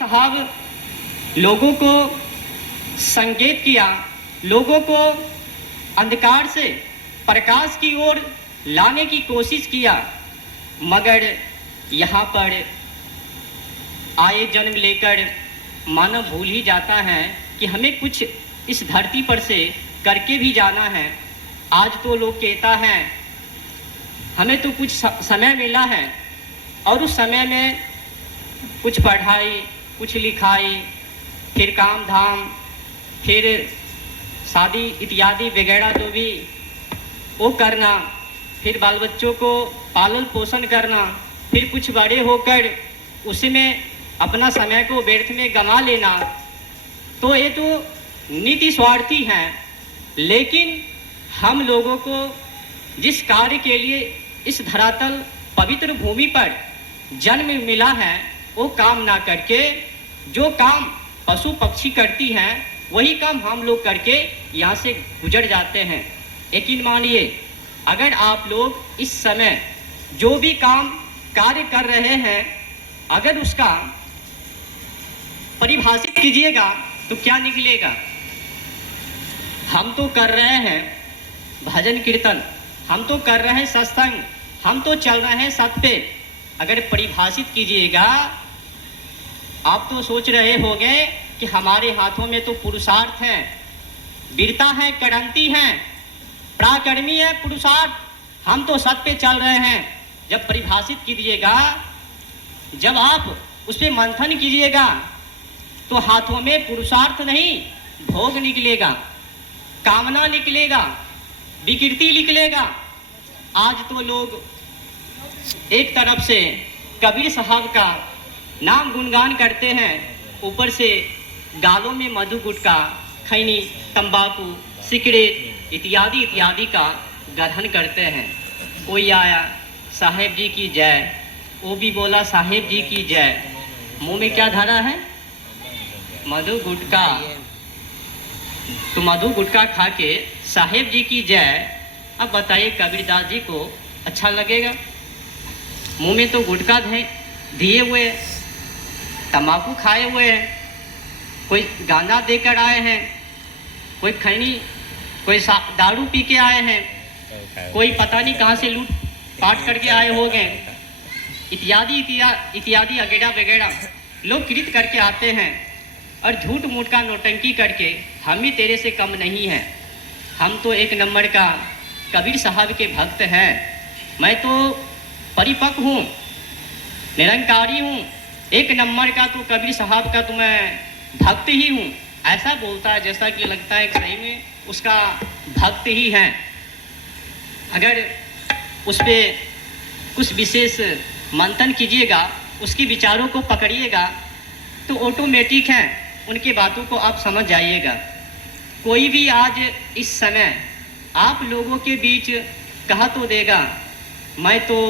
साहब लोगों को संकेत किया, लोगों को अंधकार से प्रकाश की ओर लाने की कोशिश किया, मगर यहाँ पर आए जन्म लेकर मानव भूल ही जाता है कि हमें कुछ इस धरती पर से करके भी जाना है। आज तो लोग कहता है हमें तो कुछ समय मिला है और उस समय में कुछ पढ़ाई, कुछ लिखाई, फिर काम धाम, फिर शादी इत्यादि वगैरह जो भी वो करना, फिर बाल बच्चों को पालन पोषण करना, फिर कुछ बड़े होकर उसमें अपना समय को व्यर्थ में गंवा लेना, तो ये तो नीति स्वार्थी हैं। लेकिन हम लोगों को जिस कार्य के लिए इस धरातल पवित्र भूमि पर जन्म मिला है वो काम ना करके जो काम पशु पक्षी करती हैं वही काम हम लोग करके यहाँ से गुजर जाते हैं। यकीन मानिए, अगर आप लोग इस समय जो भी काम कार्य कर रहे हैं अगर उसका परिभाषित कीजिएगा तो क्या निकलेगा। हम तो कर रहे हैं भजन कीर्तन, हम तो कर रहे हैं सत्संग, हम तो चल रहे हैं सत पे। अगर परिभाषित कीजिएगा, आप तो सोच रहे होंगे कि हमारे हाथों में तो पुरुषार्थ है, वीरता है, क्रांति है, पराक्रमी है पुरुषार्थ, हम तो सत पे चल रहे हैं। जब परिभाषित कीजिएगा, जब आप उस पर मंथन कीजिएगा तो हाथों में पुरुषार्थ नहीं भोग निकलेगा, कामना निकलेगा, विकृति निकलेगा। आज तो लोग एक तरफ से कबीर साहब का नाम गुणगान करते हैं, ऊपर से गालों में मधु गुटखा, खैनी, तंबाकू, सिगरेट इत्यादि इत्यादि का ग्रहण करते हैं। कोई आया साहेब जी की जय, वो भी बोला साहेब जी की जय, मुंह में क्या धरा है मधु गुटखा, तो मधु गुटखा खा के साहेब जी की जय। अब बताइए कबीरदास जी को अच्छा लगेगा? मुंह में तो गुटखा दिए हुए, तंबाकू खाए हुए हैं, कोई गांजा देकर आए हैं, कोई खैनी, कोई दारू पी के आए हैं, कोई पता नहीं कहाँ से लूट पाट करके आए हो गए, इत्यादि इत्यादि वगैरह वगैरह लोग कृत करके आते हैं और झूठ मूठ का नौटंकी करके हम ही तेरे से कम नहीं हैं, हम तो एक नंबर का कबीर साहब के भक्त हैं, मैं तो परिपक्व हूँ, निरंकारी हूँ, एक नंबर का तो कबीर साहब का तो मैं भक्त ही हूँ। ऐसा बोलता है जैसा कि लगता है सही में उसका भक्त ही है। अगर उस पर कुछ विशेष मंथन कीजिएगा, उसके विचारों को पकड़िएगा तो ऑटोमेटिक है उनकी बातों को आप समझ जाइएगा। कोई भी आज इस समय आप लोगों के बीच कहा तो देगा मैं तो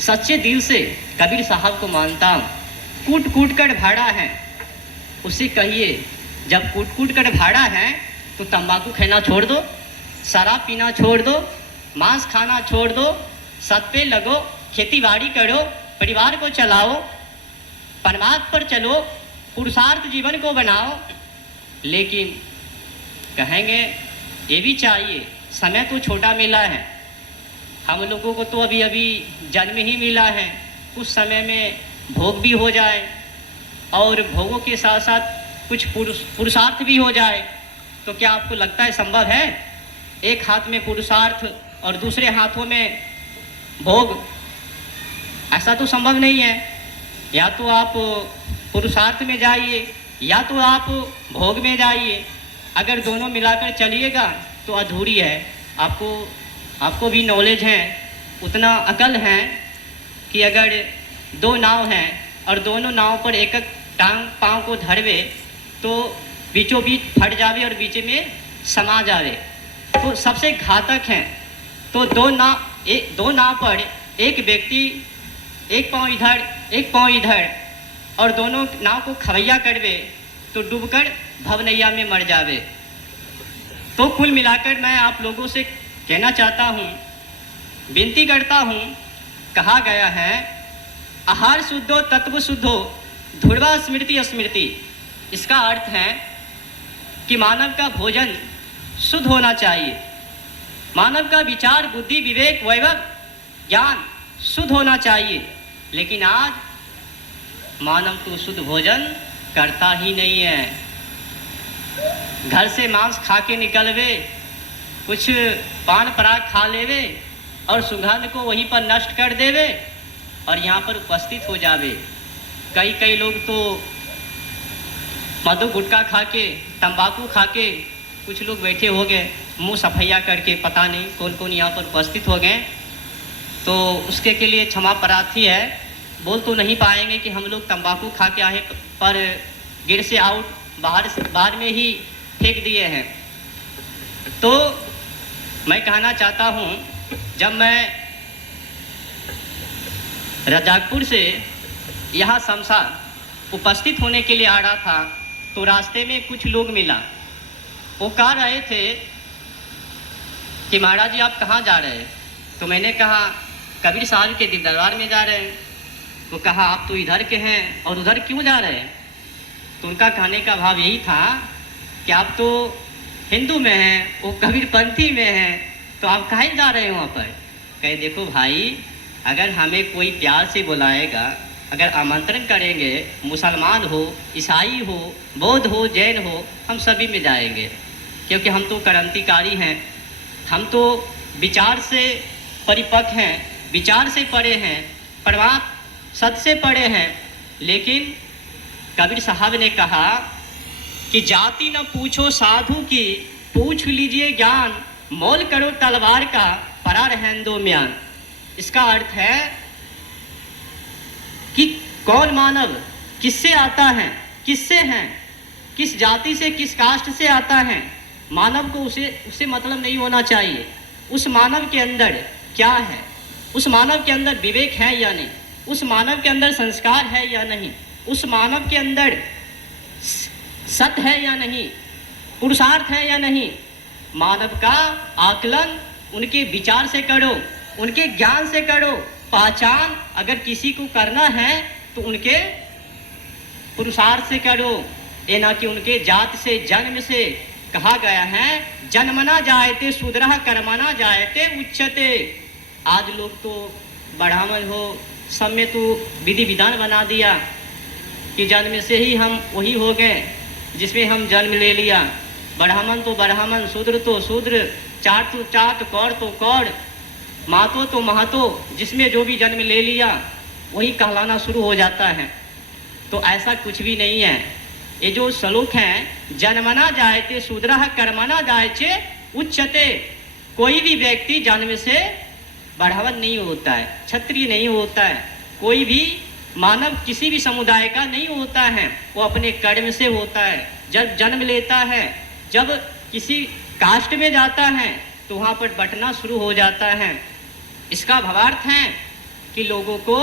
सच्चे दिल से कबीर साहब को मानता हूँ, कूट कूट कर भाड़ा है। उसे कहिए जब कूट कूट कर भाड़ा है तो तंबाकू खाना छोड़ दो, शराब पीना छोड़ दो, मांस खाना छोड़ दो, सत पे लगो, खेती बाड़ी करो, परिवार को चलाओ, परमात्मा पर चलो, पुरुषार्थ जीवन को बनाओ। लेकिन कहेंगे ये भी चाहिए, समय तो छोटा मिला है, हम लोगों को तो अभी अभी जन्म ही मिला है, कुछ समय में भोग भी हो जाए और भोगों के साथ साथ कुछ पुरुषार्थ भी हो जाए, तो क्या आपको लगता है संभव है एक हाथ में पुरुषार्थ और दूसरे हाथों में भोग? ऐसा तो संभव नहीं है। या तो आप पुरुषार्थ में जाइए या तो आप भोग में जाइए। अगर दोनों मिलाकर चलिएगा तो अधूरी है। आपको भी नॉलेज है, उतना अकल है कि अगर दो नाव हैं और दोनों नाव पर एक एक टांग पाँव को धरवे तो बीचों बीच फट जावे और बीच में समा जावे, तो सबसे घातक है। तो दो नाव पर एक व्यक्ति एक पाँव इधर एक पाँव इधर और दोनों नाव को खवैया करवे तो डूबकर भवनैया में मर जावे। तो कुल मिलाकर मैं आप लोगों से कहना चाहता हूँ, विनती करता हूँ, कहा गया है आहार शुद्धो तत्व शुद्धो ध्रुवा स्मृति स्मृति, इसका अर्थ है कि मानव का भोजन शुद्ध होना चाहिए, मानव का विचार बुद्धि विवेक वैभव ज्ञान शुद्ध होना चाहिए। लेकिन आज मानव तो शुद्ध भोजन करता ही नहीं है। घर से मांस खा के निकलवे, कुछ पान पराग खा लेवे और सुगंध को वहीं पर नष्ट कर देवे और यहाँ पर उपस्थित हो जावे। कई लोग तो मधु गुटखा खा के तंबाकू खा के कुछ लोग बैठे हो गए मुंह सफैया करके, पता नहीं कौन कौन यहाँ पर उपस्थित हो गए। तो उसके के लिए क्षमा प्रार्थी है, बोल तो नहीं पाएंगे कि हम लोग तंबाकू खा के आए पर गिर से आउट बाहर में ही फेंक दिए हैं। तो मैं कहना चाहता हूँ, जब मैं रजाकपुर से यहाँ शमशान उपस्थित होने के लिए आ रहा था तो रास्ते में कुछ लोग मिला। वो कह रहे थे कि महाराज जी आप कहाँ जा रहे हैं? तो मैंने कहा कबीर साहब के दरबार में जा रहे हैं। वो कहा आप तो इधर के हैं और उधर क्यों जा रहे हैं? तो उनका कहने का भाव यही था कि आप तो हिंदू में हैं, वो कबीरपंथी में हैं, तो आप कहीं जा रहे हैं वहाँ पर? कहे देखो भाई, अगर हमें कोई प्यार से बुलाएगा, अगर आमंत्रण करेंगे, मुसलमान हो ईसाई हो बौद्ध हो जैन हो, हम सभी में जाएंगे, क्योंकि हम तो क्रांतिकारी हैं, हम तो विचार से परिपक्व हैं, विचार से पढ़े हैं, परमात्म सत्य से पढ़े हैं। लेकिन कबीर साहब ने कहा कि जाति न पूछो साधु की, पूछ लीजिए ज्ञान, मोल करो तलवार का, परा रहन दो म्यान। इसका अर्थ है कि कौन मानव किससे आता है, किससे हैं, किस जाति से किस कास्ट से आता है, मानव को उससे मतलब नहीं होना चाहिए। उस मानव के अंदर क्या है, उस मानव के अंदर विवेक है या नहीं, उस मानव के अंदर संस्कार है या नहीं, उस मानव के अंदर सत्य है या नहीं, पुरुषार्थ है या नहीं। मानव का आकलन उनके विचार से करो, उनके ज्ञान से करो। पहचान अगर किसी को करना है तो उनके पुरुषार्थ से करो, ये ना कि उनके जात से जन्म से। कहा गया है जन्मना जायते शूद्रः कर्मणा जायते उच्यते। आज लोग तो ब्राह्मण हो सब में तो विधि विधान बना दिया कि जन्म से ही हम वही हो गए जिसमें हम जन्म ले लिया। ब्राह्मण तो ब्राह्मण, शूद्र तो शूद्र, चाट तो चाट, कौड़ तो कौड़, महतो तो महतो, जिसमें जो भी जन्म ले लिया वही कहलाना शुरू हो जाता है। तो ऐसा कुछ भी नहीं है। ये जो श्लोक हैं, जन्मना जायते शूद्रः कर्मणा जायते उच्यते, कोई भी व्यक्ति जन्म से ब्राह्मण नहीं होता है, क्षत्रिय नहीं होता है, कोई भी मानव किसी भी समुदाय का नहीं होता है, वो अपने कर्म से होता है। जब जन्म लेता है, जब किसी कास्ट में जाता है तो वहाँ पर बंटना शुरू हो जाता है। इसका भावार्थ है कि लोगों को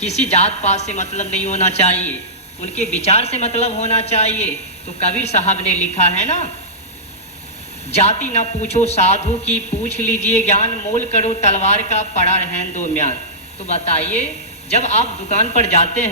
किसी जात पात से मतलब नहीं होना चाहिए, उनके विचार से मतलब होना चाहिए। तो कबीर साहब ने लिखा है ना, जाति न पूछो साधु की, पूछ लीजिए ज्ञान, मोल करो तलवार का, पड़ा रहन दो म्यान। तो बताइए, जब आप दुकान पर जाते हैं